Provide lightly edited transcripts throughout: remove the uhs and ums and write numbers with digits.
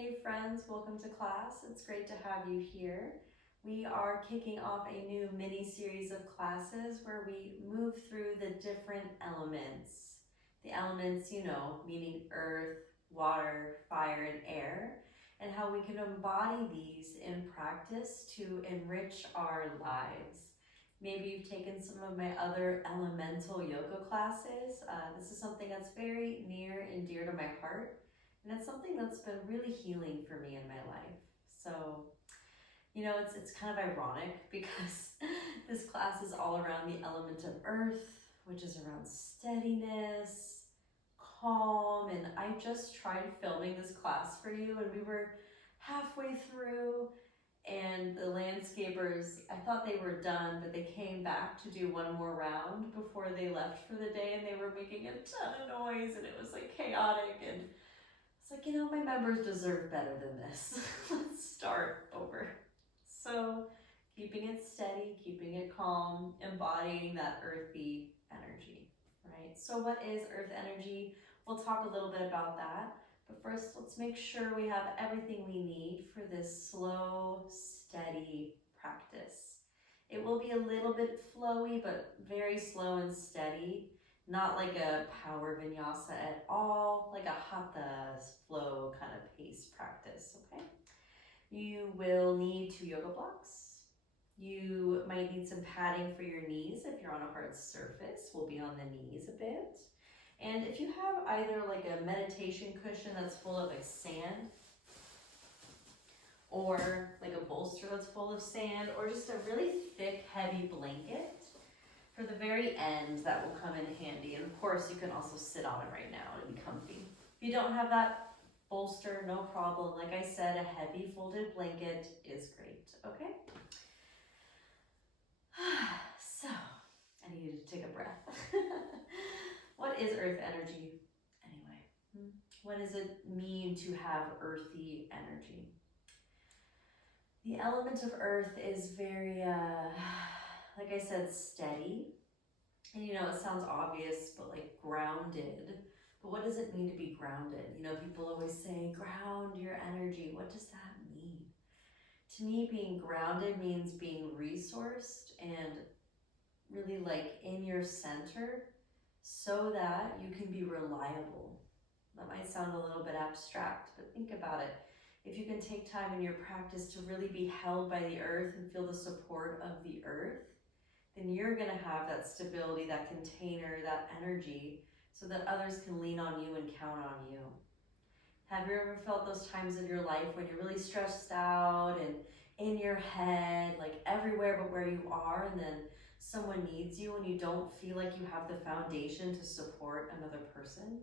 Hey friends, welcome to class. It's great to have you here. We are kicking off a new mini series of classes where we move through the different elements. The elements, meaning earth, water, fire, and air, and how we can embody these in practice to enrich our lives. Maybe you've taken some of my other elemental yoga classes. This is something that's very near and dear to my heart. And it's something that's been really healing for me in my life. So, it's kind of ironic because this class is all around the element of earth, which is around steadiness, calm. And I just tried filming this class for you and we were halfway through and the landscapers, I thought they were done, but they came back to do one more round before they left for the day and they were making a ton of noise and it was like chaotic and it's like, my members deserve better than this. Let's start over. So keeping it steady, keeping it calm, embodying that earthy energy, right? So what is earth energy? We'll talk a little bit about that. But first, let's make sure we have everything we need for this slow, steady practice. It will be a little bit flowy, but very slow and steady. Not like a power vinyasa at all, like a hatha flow kind of pace practice, okay? You will need 2 yoga blocks. You might need some padding for your knees if you're on a hard surface. We'll be on the knees a bit. And if you have either like a meditation cushion that's full of like sand, or like a bolster that's full of sand, or just a really thick, heavy blanket, for the very end, that will come in handy. And of course, you can also sit on it right now and be comfy. If you don't have that bolster, no problem. Like I said, a heavy folded blanket is great, okay? So, I needed to take a breath. What is earth energy anyway? What does it mean to have earthy energy? The element of earth is very, like I said, steady. And it sounds obvious, but like grounded. But what does it mean to be grounded? People always say, ground your energy. What does that mean? To me, being grounded means being resourced and really like in your center so that you can be reliable. That might sound a little bit abstract, but think about it. If you can take time in your practice to really be held by the earth and feel the support of the earth, then you're going to have that stability, that container, that energy, so that others can lean on you and count on you. Have you ever felt those times of your life when you're really stressed out and in your head, like everywhere but where you are, and then someone needs you and you don't feel like you have the foundation to support another person?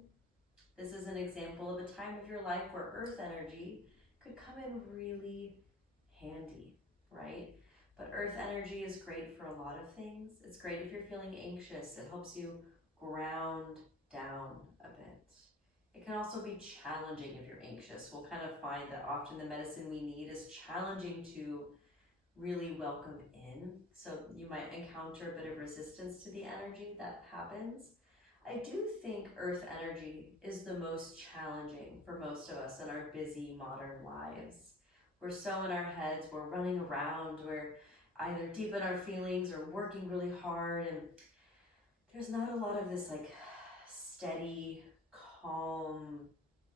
This is an example of a time of your life where earth energy could come in really handy, right? But earth energy is great for a lot of things. It's great if you're feeling anxious. It helps you ground down a bit. It can also be challenging if you're anxious. We'll kind of find that often the medicine we need is challenging to really welcome in. So you might encounter a bit of resistance to the energy that happens. I do think earth energy is the most challenging for most of us in our busy modern lives. We're so in our heads, we're running around, we're either deep in our feelings or working really hard, and there's not a lot of this like steady, calm,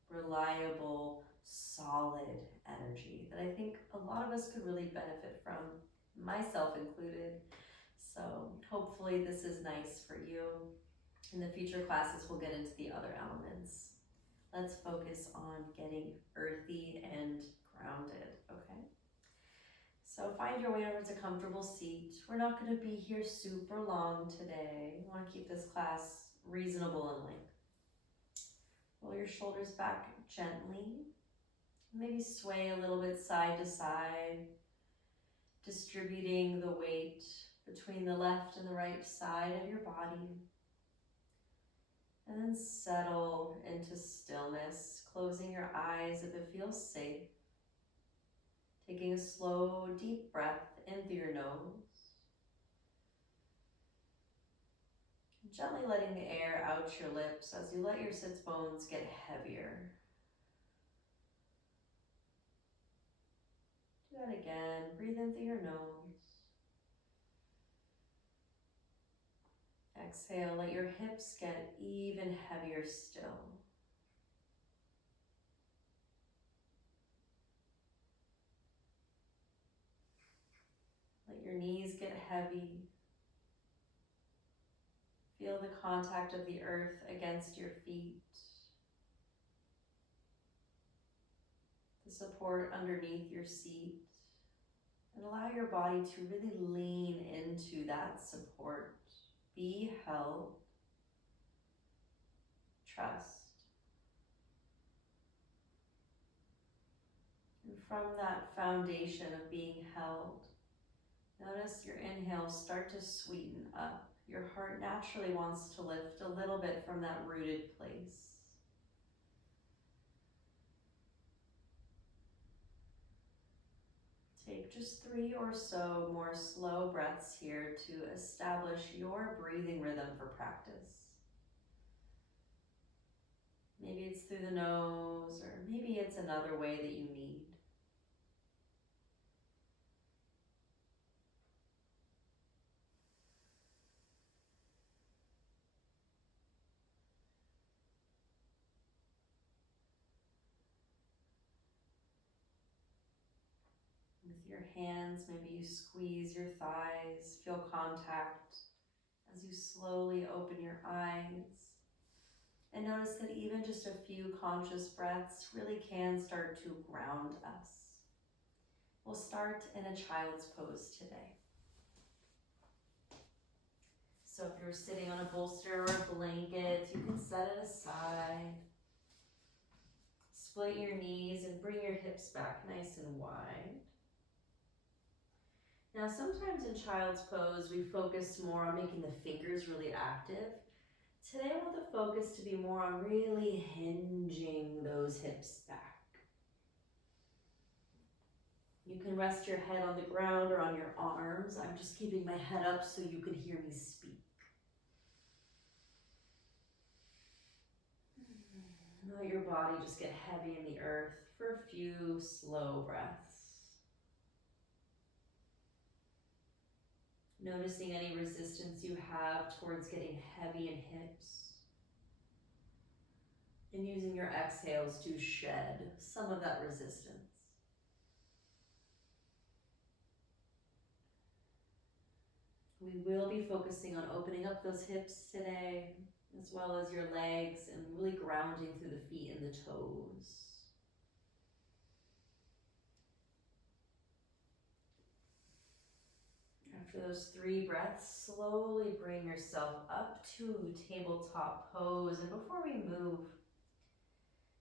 reliable, solid energy that I think a lot of us could really benefit from, myself included. So hopefully this is nice for you. In the future classes, we'll get into the other elements. Let's focus on getting earthy and grounded, okay? So find your way over to a comfortable seat. We're not going to be here super long today. We want to keep this class reasonable in length. Roll your shoulders back gently. Maybe sway a little bit side to side, distributing the weight between the left and the right side of your body. And then settle into stillness, closing your eyes if it feels safe. Taking a slow, deep breath in through your nose. Gently letting the air out your lips as you let your sits bones get heavier. Good, again. Breathe in through your nose. Exhale, let your hips get even heavier still. Let your knees get heavy. Feel the contact of the earth against your feet. The support underneath your seat. And allow your body to really lean into that support. Be held. Trust. And from that foundation of being held, notice your inhales start to sweeten up. Your heart naturally wants to lift a little bit from that rooted place. Take just 3 or so more slow breaths here to establish your breathing rhythm for practice. Maybe it's through the nose, or maybe it's another way that you need. With your hands, maybe you squeeze your thighs, feel contact as you slowly open your eyes. And notice that even just a few conscious breaths really can start to ground us. We'll start in a child's pose today. So if you're sitting on a bolster or a blanket, you can set it aside. Split your knees and bring your hips back nice and wide. Now, sometimes in child's pose, we focus more on making the fingers really active. Today, I want the focus to be more on really hinging those hips back. You can rest your head on the ground or on your arms. I'm just keeping my head up so you can hear me speak. Let your body just get heavy in the earth for a few slow breaths. Noticing any resistance you have towards getting heavy in hips. And using your exhales to shed some of that resistance. We will be focusing on opening up those hips today, as well as your legs, and really grounding through the feet and the toes. After those 3 breaths, slowly bring yourself up to tabletop pose. And before we move,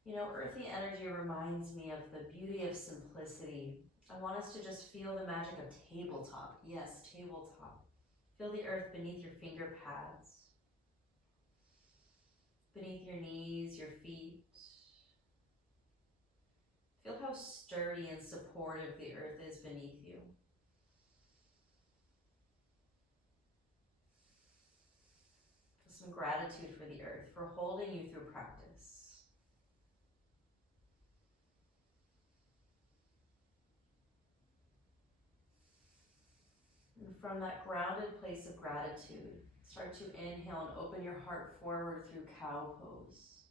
you know, earthy energy reminds me of the beauty of simplicity. I want us to just feel the magic of tabletop. Yes, tabletop. Feel the earth beneath your finger pads, beneath your knees, your feet. Feel how sturdy and supportive the earth is beneath you. Feel some gratitude for the earth, for holding you through practice. And from that grounded place of gratitude, start to inhale and open your heart forward through cow pose.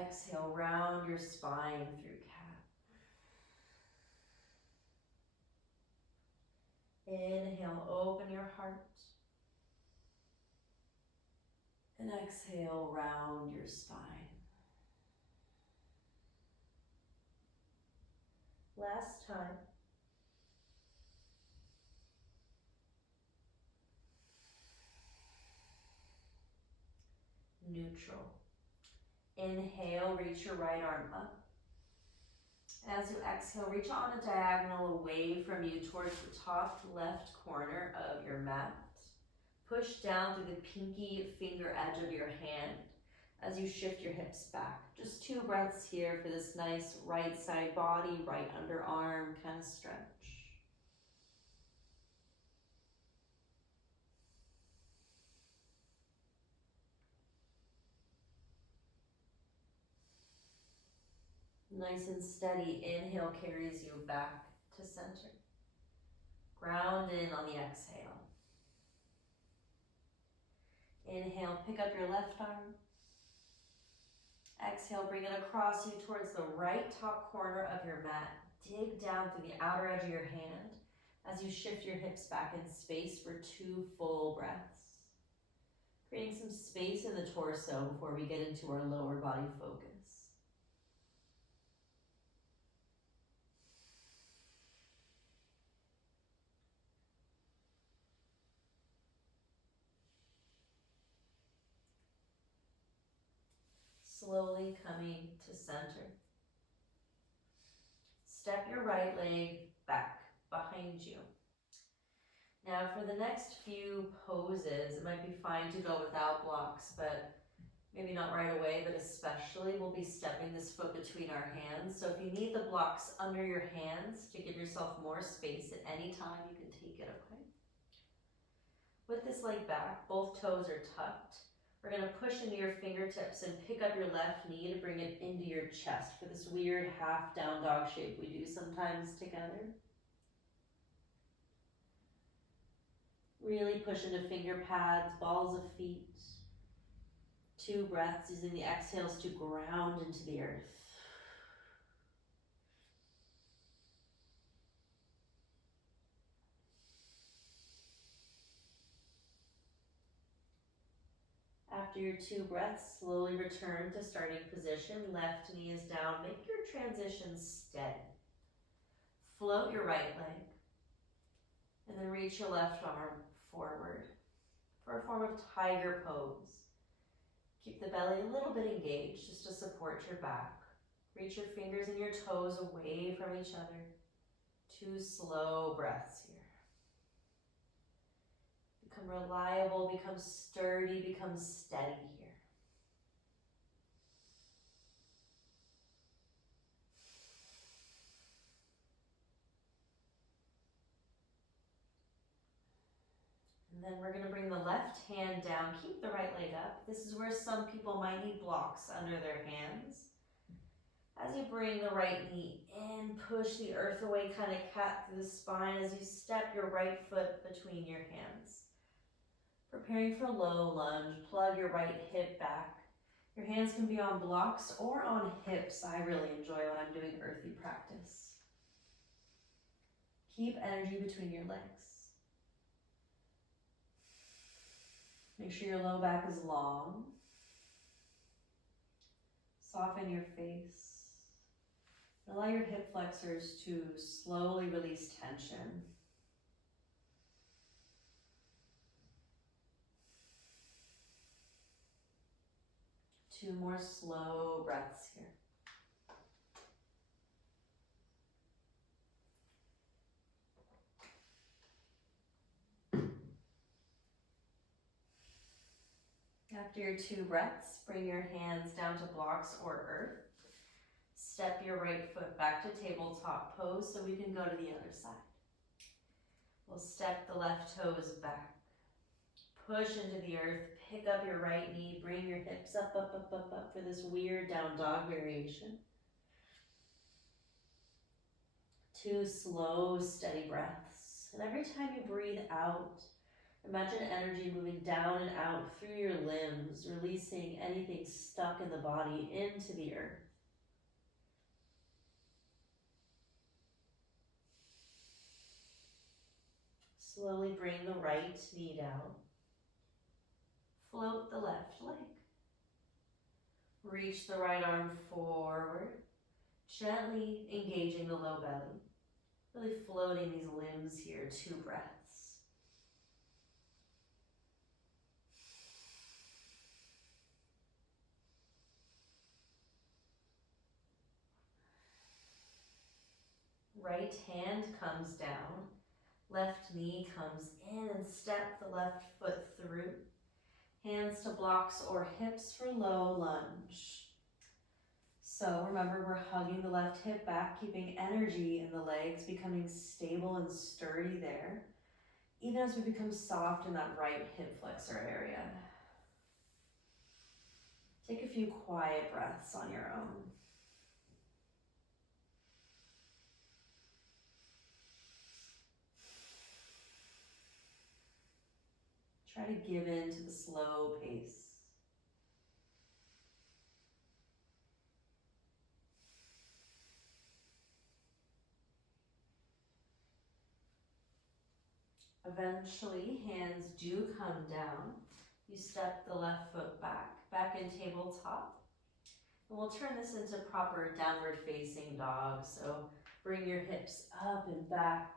Exhale, round your spine through cat. Inhale, open your heart. And exhale, round your spine. Last time. Neutral. Inhale, reach your right arm up. And as you exhale, reach on a diagonal away from you towards the top left corner of your mat. Push down through the pinky finger edge of your hand as you shift your hips back. Just 2 breaths here for this nice right side body, right underarm kind of stretch. Nice and steady. Inhale carries you back to center. Ground in on the exhale. Inhale, pick up your left arm. Exhale, bring it across you towards the right top corner of your mat. Dig down through the outer edge of your hand as you shift your hips back in space for 2 full breaths. Creating some space in the torso before we get into our lower body focus. Slowly coming to center. Step your right leg back behind you. Now for the next few poses, it might be fine to go without blocks, but maybe not right away, but especially we'll be stepping this foot between our hands. So if you need the blocks under your hands to give yourself more space at any time, you can take it, okay? With this leg back, both toes are tucked. We're gonna push into your fingertips and pick up your left knee to bring it into your chest for this weird half down dog shape we do sometimes together. Really push into finger pads, balls of feet. 2 breaths using the exhales to ground into the earth. After your 2 breaths, slowly return to starting position. Left knee is down. Make your transition steady. Float your right leg. And then reach your left arm forward for a form of tiger pose. Keep the belly a little bit engaged just to support your back. Reach your fingers and your toes away from each other. 2 slow breaths here. Become reliable, become sturdy, become steady here. And then we're gonna bring the left hand down, keep the right leg up. This is where some people might need blocks under their hands. As you bring the right knee in, push the earth away, kind of cat through the spine as you step your right foot between your hands. Preparing for low lunge, plug your right hip back. Your hands can be on blocks or on hips. I really enjoy when I'm doing earthy practice. Keep energy between your legs. Make sure your low back is long. Soften your face. Allow your hip flexors to slowly release tension. 2 more slow breaths here. After your 2 breaths, bring your hands down to blocks or earth. Step your right foot back to tabletop pose so we can go to the other side. We'll step the left toes back. Push into the earth, pick up your right knee, bring your hips up, up, up, up, up for this weird down dog variation. 2 slow, steady breaths. And every time you breathe out, imagine energy moving down and out through your limbs, releasing anything stuck in the body into the earth. Slowly bring the right knee down. Float the left leg. Reach the right arm forward, gently engaging the low belly. Really floating these limbs here, 2 breaths. Right hand comes down, left knee comes in, and step the left foot through. Hands to blocks or hips for low lunge. So remember, we're hugging the left hip back, keeping energy in the legs, becoming stable and sturdy there, even as we become soft in that right hip flexor area. Take a few quiet breaths on your own. Try to give in to the slow pace. Eventually, hands do come down. You step the left foot back in tabletop. And we'll turn this into proper downward facing dog. So bring your hips up and back.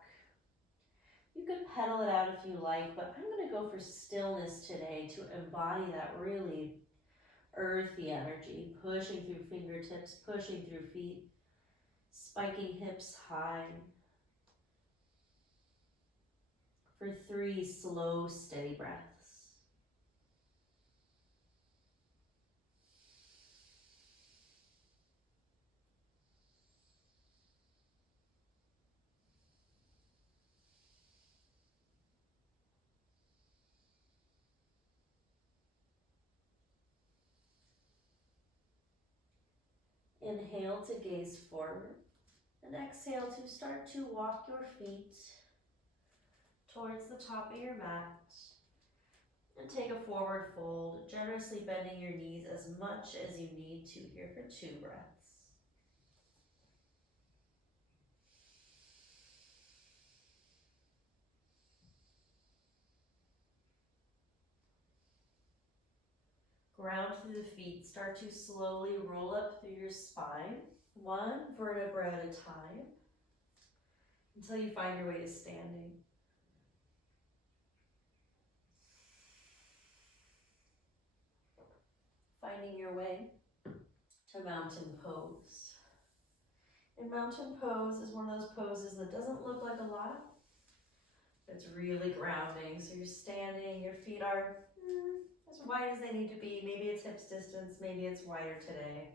You could pedal it out if you like, but I'm going to go for stillness today to embody that really earthy energy, pushing through fingertips, pushing through feet, spiking hips high. For 3 slow, steady breaths. Inhale to gaze forward, and exhale to start to walk your feet towards the top of your mat. And take a forward fold, generously bending your knees as much as you need to here for 2 breaths. Ground through the feet, start to slowly roll up through your spine, 1 vertebra at a time, until you find your way to standing. Finding your way to mountain pose. And mountain pose is one of those poses that doesn't look like a lot. It's really grounding. So you're standing, your feet are as wide as they need to be. Maybe it's hips distance, maybe it's wider today.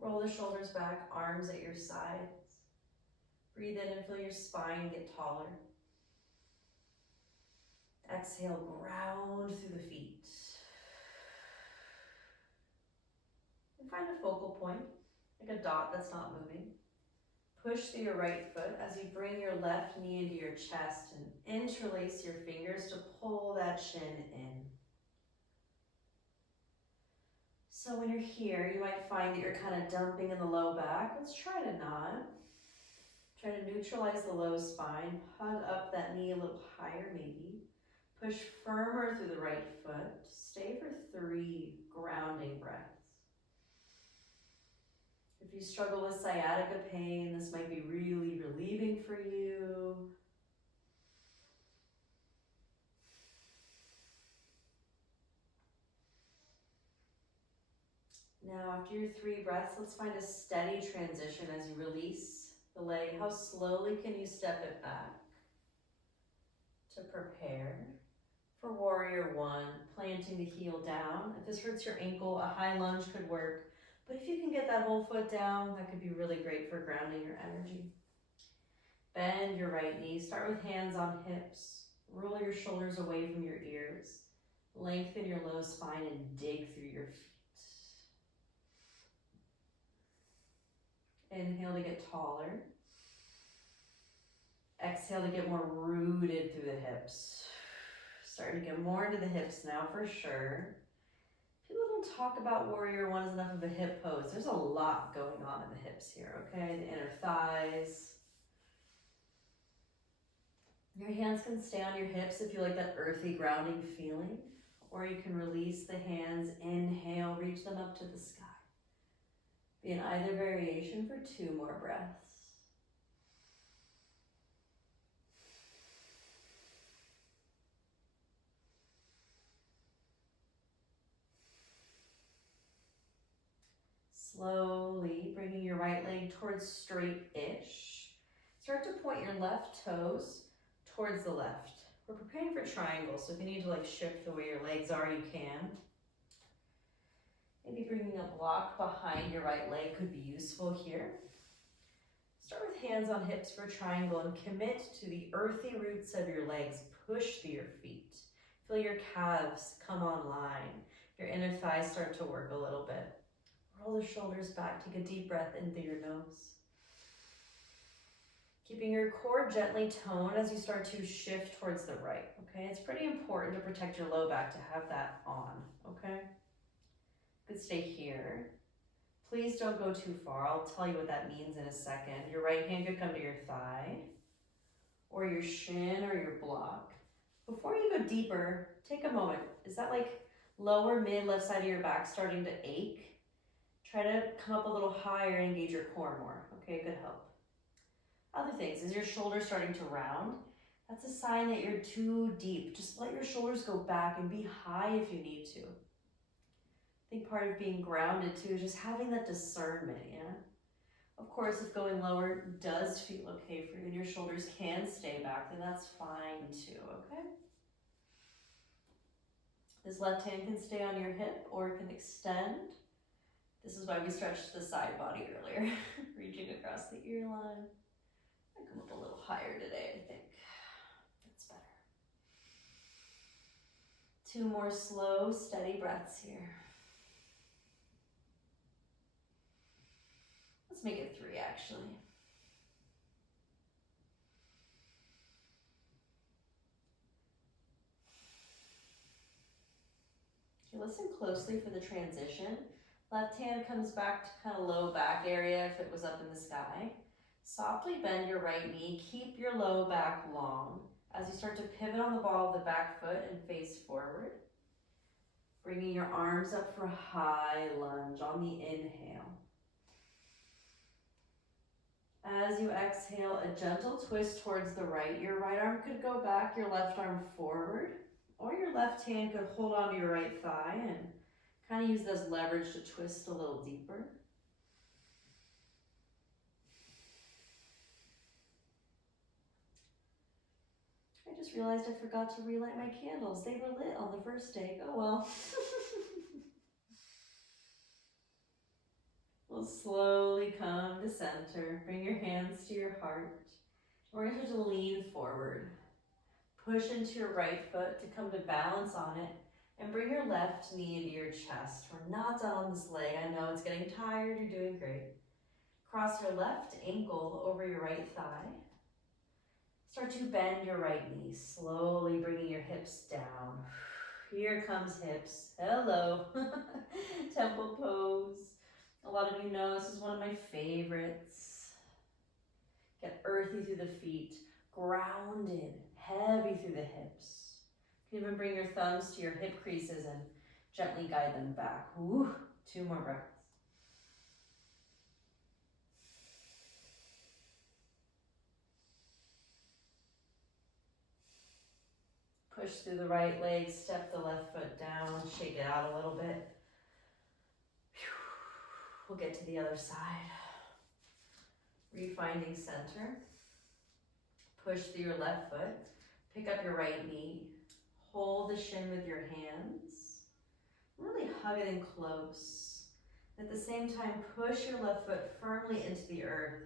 Roll the shoulders back, arms at your sides. Breathe in and feel your spine get taller. Exhale, ground through the feet. And find a focal point, like a dot that's not moving. Push through your right foot as you bring your left knee into your chest and interlace your fingers to pull that chin in. So when you're here, you might find that you're kind of dumping in the low back. Let's try to not. Try to neutralize the low spine. Hug up that knee a little higher maybe. Push firmer through the right foot. Stay for 3 grounding breaths. If you struggle with sciatica pain, this might be really relieving for you. Now, after your 3 breaths, let's find a steady transition as you release the leg. How slowly can you step it back to prepare for warrior 1, planting the heel down. If this hurts your ankle, a high lunge could work. But if you can get that whole foot down, that could be really great for grounding your energy. Bend your right knee. Start with hands on hips. Roll your shoulders away from your ears. Lengthen your low spine and dig through your feet. Inhale to get taller. Exhale to get more rooted through the hips. Starting to get more into the hips now for sure. People don't talk about warrior 1 as enough of a hip pose. There's a lot going on in the hips here, okay? The inner thighs. Your hands can stay on your hips if you like that earthy grounding feeling, or you can release the hands, inhale, reach them up to the sky. Be in either variation for 2 more breaths. Slowly bringing your right leg towards straight-ish. Start to point your left toes towards the left. We're preparing for triangles, so if you need to shift the way your legs are, you can. Maybe bringing a block behind your right leg could be useful here. Start with hands on hips for triangle and commit to the earthy roots of your legs. Push through your feet. Feel your calves come online. Your inner thighs start to work a little bit. Roll the shoulders back. Take a deep breath in through your nose. Keeping your core gently toned as you start to shift towards the right, okay? It's pretty important to protect your low back to have that on, okay? Good, stay here. Please don't go too far. I'll tell you what that means in a second. Your right hand could come to your thigh, or your shin, or your block. Before you go deeper, take a moment. Is that like lower, mid, left side of your back starting to ache? Try to come up a little higher and engage your core more, okay? Good help. Other things, is your shoulder starting to round? That's a sign that you're too deep. Just let your shoulders go back and be high if you need to. I think part of being grounded too is just having that discernment, yeah? Of course, if going lower does feel okay for you and your shoulders can stay back, then that's fine too, okay? This left hand can stay on your hip or it can extend. This is why we stretched the side body earlier, reaching across the ear line. I come up a little higher today, I think. That's better. 2 more slow, steady breaths here. Let's make it 3 actually. Okay, listen closely for the transition. Left hand comes back to kind of low back area if it was up in the sky. Softly bend your right knee. Keep your low back long as you start to pivot on the ball of the back foot and face forward. Bringing your arms up for a high lunge on the inhale. As you exhale, a gentle twist towards the right. Your right arm could go back, your left arm forward, or your left hand could hold onto your right thigh and kind of use this leverage to twist a little deeper. I just realized I forgot to relight my candles. They were lit on the first take. Oh well. We'll slowly come to center. Bring your hands to your heart. We're going to start to lean forward. Push into your right foot to come to balance on it. And bring your left knee into your chest. We're not done on this leg. I know it's getting tired. You're doing great. Cross your left ankle over your right thigh. Start to bend your right knee, slowly bringing your hips down. Here comes hips. Hello. Temple pose. A lot of you know this is one of my favorites. Get earthy through the feet, grounded, heavy through the hips. You can even bring your thumbs to your hip creases and gently guide them back. Ooh, 2 more breaths. Push through the right leg, step the left foot down, shake it out a little bit. We'll get to the other side. Refinding center. Push through your left foot. Pick up your right knee. Hold the shin with your hands. Really hug it in close. At the same time, push your left foot firmly into the earth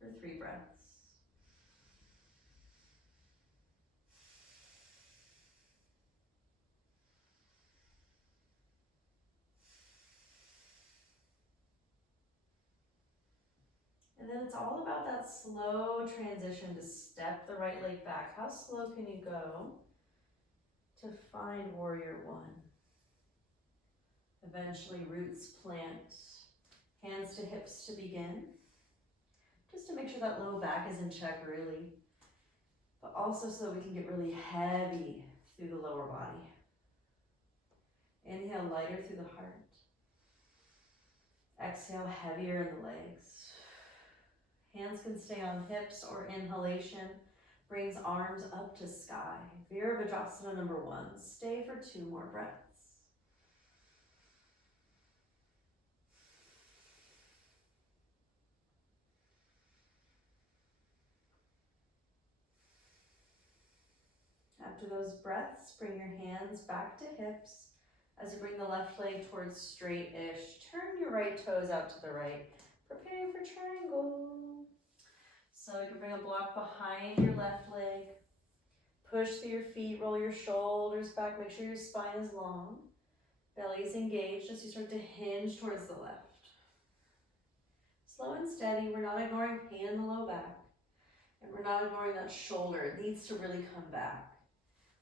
for 3 breaths. And then it's all about that slow transition to step the right leg back. How slow can you go to find warrior 1? Eventually roots plant, hands to hips to begin. Just to make sure that low back is in check really, but also so that we can get really heavy through the lower body. Inhale lighter through the heart. Exhale heavier in the legs. Hands can stay on hips or inhalation brings arms up to sky. Virabhadrasana number 1. Stay for 2 more breaths. After those breaths, bring your hands back to hips. As you bring the left leg towards straight-ish, turn your right toes out to the right. Prepare for triangle. So you can bring a block behind your left leg. Push through your feet, roll your shoulders back, make sure your spine is long. Belly is engaged as you start to hinge towards the left. Slow and steady, we're not ignoring pain in the low back. And we're not ignoring that shoulder. It needs to really come back.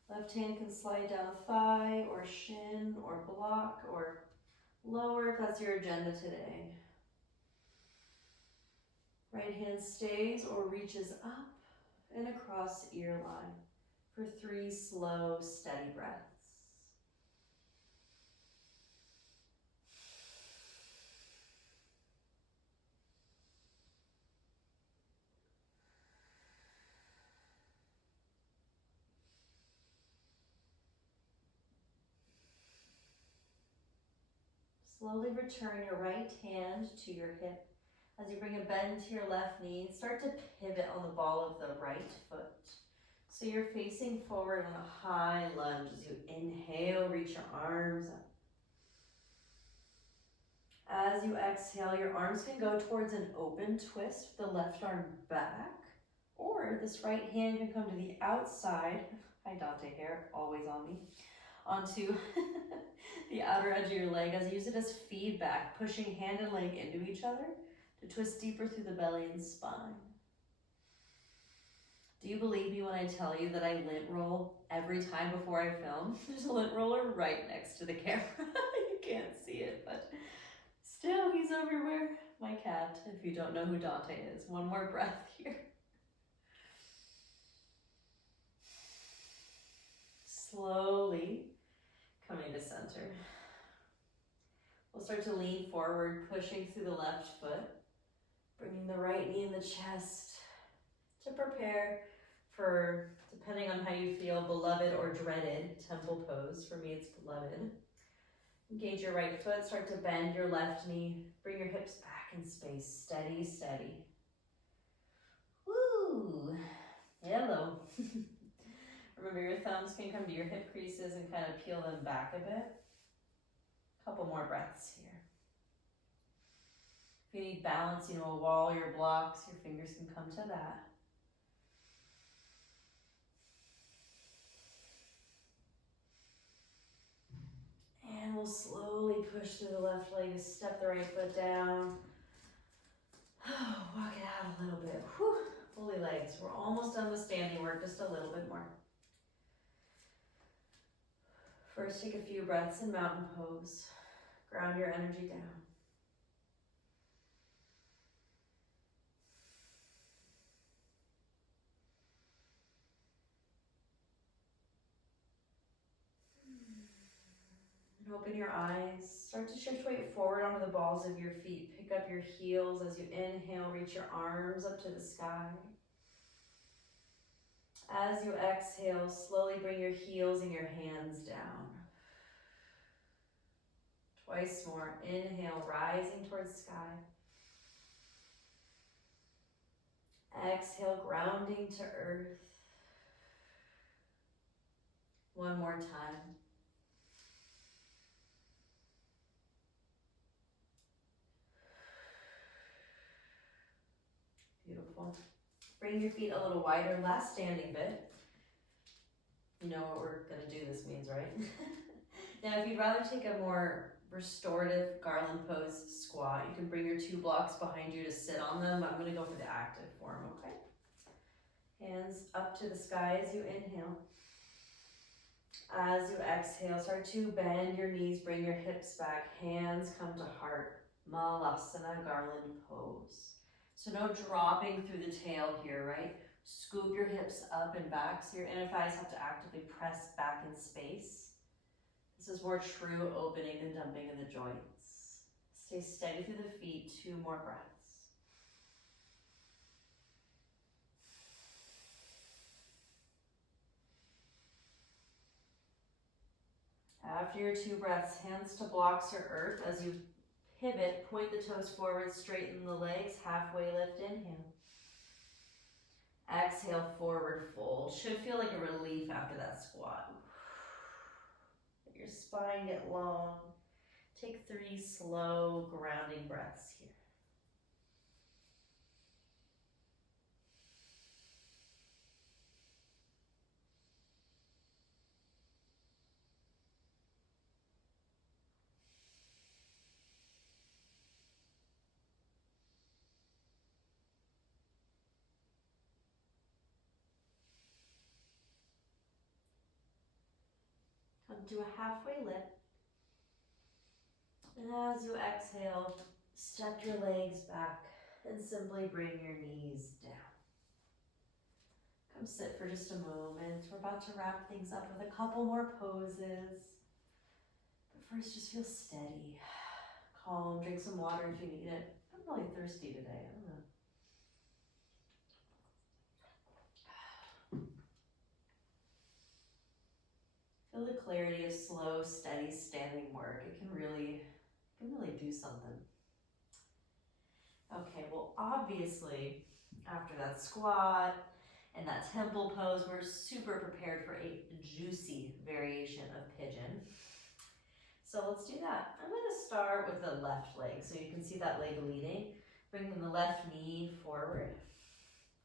Left hand can slide down thigh or shin or block or lower if that's your agenda today. Right hand stays or reaches up and across ear line for 3 slow, steady breaths. Slowly return your right hand to your hip. As you bring a bend to your left knee, start to pivot on the ball of the right foot. So you're facing forward on a high lunge. As you inhale, reach your arms up. As you exhale, your arms can go towards an open twist with the left arm back, or this right hand can come to the outside. Hi Dante hair, always on me. Onto the outer edge of your leg as you use it as feedback, pushing hand and leg into each other to twist deeper through the belly and spine. Do you believe me when I tell you that I lint roll every time before I film? There's a lint roller right next to the camera. You can't see it, but still, he's everywhere. My cat, if you don't know who Dante is. One more breath here. Slowly coming to center. We'll start to lean forward, pushing through the left foot, bringing the right knee in the chest to prepare for, depending on how you feel, beloved or dreaded temple pose. For me, it's beloved. Engage your right foot, start to bend your left knee, bring your hips back in space, steady, steady. Woo! Hello. Remember, your thumbs can come to your hip creases and kind of peel them back a bit. Couple more breaths here. If you need balance, a wall, your blocks, your fingers can come to that. And we'll slowly push through the left leg, step the right foot down. Walk it out a little bit. Whew. Holy legs. We're almost done with standing work, just a little bit more. First, take a few breaths in mountain pose. Ground your energy down. And open your eyes. Start to shift weight forward onto the balls of your feet. Pick up your heels as you inhale. Reach your arms up to the sky. As you exhale, slowly bring your heels and your hands down. Twice more. Inhale, rising towards sky. Exhale, grounding to earth. One more time. Beautiful. Bring your feet a little wider. Last standing bit. You know what we're going to do this means, right? Now, if you'd rather take a more restorative garland pose squat, you can bring your 2 blocks behind you to sit on them. I'm going to go for the active form, okay? Hands up to the sky as you inhale. As you exhale, start to bend your knees, bring your hips back, hands come to heart. Malasana garland pose. So no dropping through the tail here, right? Scoop your hips up and back so your inner thighs have to actively press back in space. This is more true opening than dumping in the joints. Stay steady through the feet, 2 more breaths. After your 2 breaths, hands to blocks or earth. As you pivot, point the toes forward, straighten the legs, halfway lift, inhale. Exhale, forward fold. Should feel like a relief after that squat. Let your spine get long. Take 3 slow grounding breaths here. do a halfway lift. And as you exhale, step your legs back and simply bring your knees down. Come sit for just a moment. We're about to wrap things up with a couple more poses. But first, just feel steady, calm. Drink some water if you need it. I'm really thirsty today. I don't know. Feel the clarity of slow, steady standing work. It can really do something. Okay, well, obviously, after that squat and that temple pose, we're super prepared for a juicy variation of pigeon. So let's do that. I'm going to start with the left leg, so you can see that leg leading. Bringing the left knee forward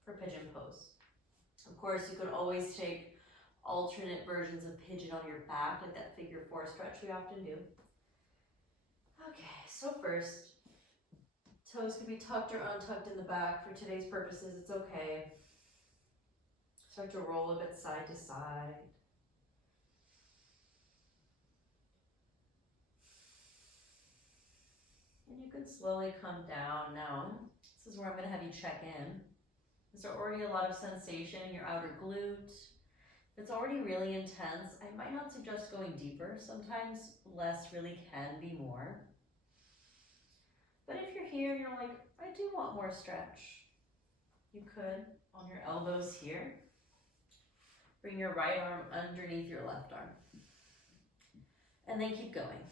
for pigeon pose. Of course, you could always take alternate versions of pigeon on your back, like that figure 4 stretch we often do. Okay, so first, toes can be tucked or untucked in the back. For today's purposes, it's okay. Start to roll a bit side to side. And you can slowly come down now. This is where I'm going to have you check in. Is there already a lot of sensation in your outer glute? If it's already really intense, I might not suggest going deeper. Sometimes less really can be more. But if you're here and you're like, I do want more stretch, you could, on your elbows here, bring your right arm underneath your left arm. And then keep going.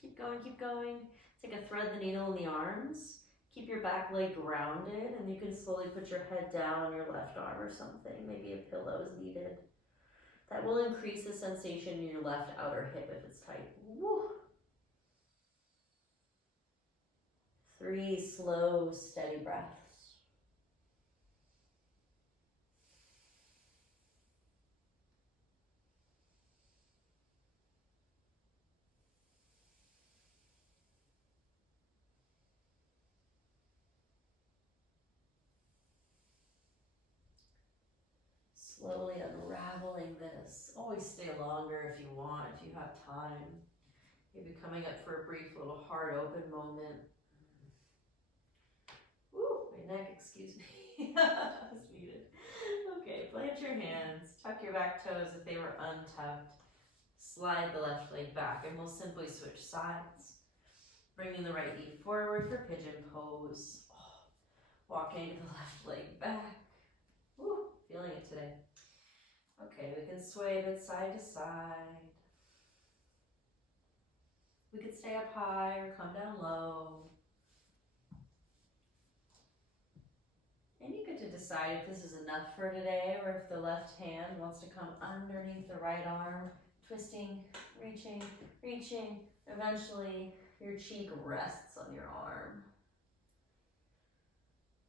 Keep going, keep going. Take a thread the needle in the arms. Keep your back leg grounded, and you can slowly put your head down on your left arm or something. Maybe a pillow is needed. That will increase the sensation in your left outer hip if it's tight. Woo. 3 slow, steady breaths. Slowly unraveling this. Always stay longer if you want, if you have time. Maybe coming up for a brief little heart open moment. Woo, my neck, excuse me. Was needed. Okay, plant your hands. Tuck your back toes if they were untucked. Slide the left leg back, and we'll simply switch sides. Bringing the right knee forward for pigeon pose. Oh, walking the left leg back. Woo, feeling it today. Okay, we can sway a bit side to side. We could stay up high or come down low. And you get to decide if this is enough for today or if the left hand wants to come underneath the right arm, twisting, reaching, reaching. Eventually, your cheek rests on your arm.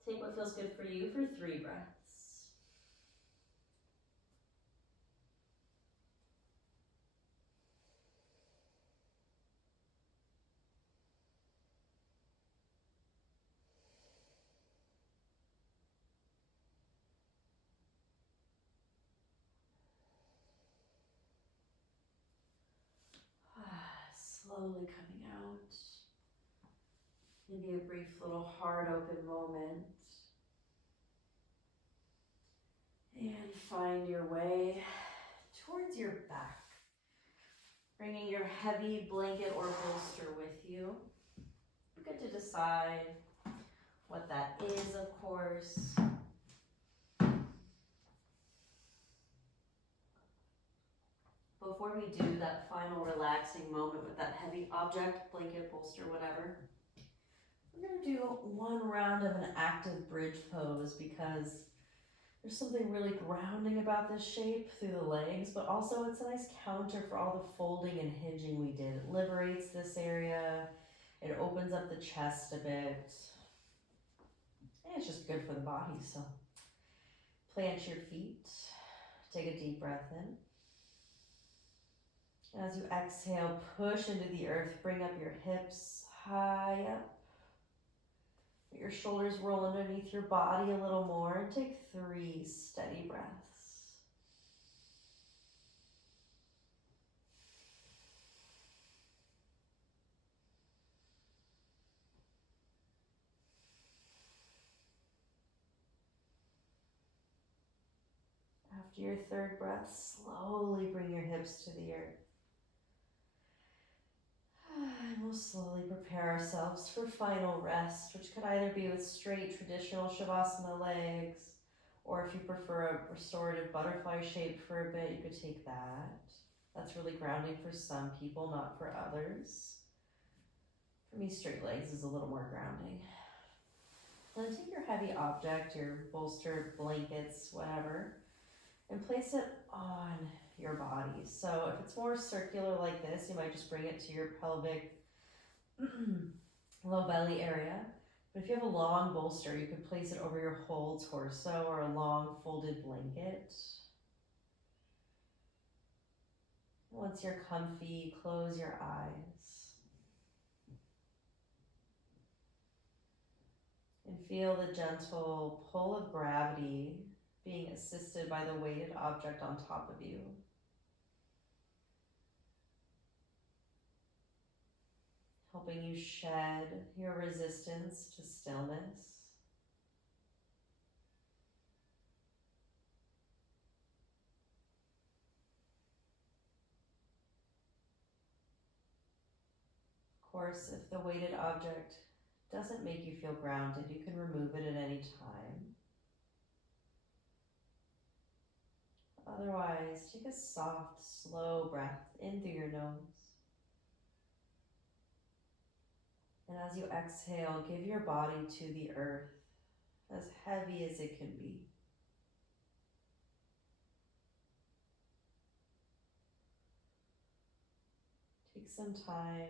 Take what feels good for you for 3 breaths. Slowly coming out. Maybe a brief little heart open moment. And find your way towards your back. Bringing your heavy blanket or bolster with you. You get to decide what that is, of course. Before we do that final relaxing moment with that heavy object, blanket, bolster, whatever, we're going to do 1 round of an active bridge pose because there's something really grounding about this shape through the legs, but also it's a nice counter for all the folding and hinging we did. It liberates this area. It opens up the chest a bit. And it's just good for the body, so plant your feet. Take a deep breath in. As you exhale, push into the earth. Bring up your hips high up. Let your shoulders roll underneath your body a little more. And take 3 steady breaths. After your third breath, slowly bring your hips to the earth. And we'll slowly prepare ourselves for final rest, which could either be with straight traditional Shavasana legs, or if you prefer a restorative butterfly shape for a bit, you could take that. That's really grounding for some people, not for others. For me, straight legs is a little more grounding. Then take your heavy object, your bolster, blankets, whatever, and place it on your body. So if it's more circular like this, you might just bring it to your pelvic, low belly area. But if you have a long bolster, you could place it over your whole torso or a long folded blanket. Once you're comfy, close your eyes. And feel the gentle pull of gravity being assisted by the weighted object on top of you. Helping you shed your resistance to stillness. Of course, if the weighted object doesn't make you feel grounded, you can remove it at any time. Otherwise, take a soft, slow breath in through your nose. And as you exhale, give your body to the earth, as heavy as it can be. Take some time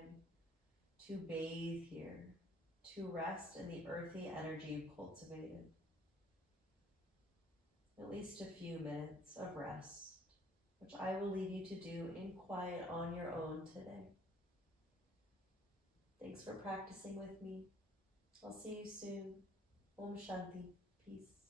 to bathe here, to rest in the earthy energy you've cultivated. At least a few minutes of rest, which I will leave you to do in quiet on your own today. Thanks for practicing with me. I'll see you soon. Om Shanti. Peace.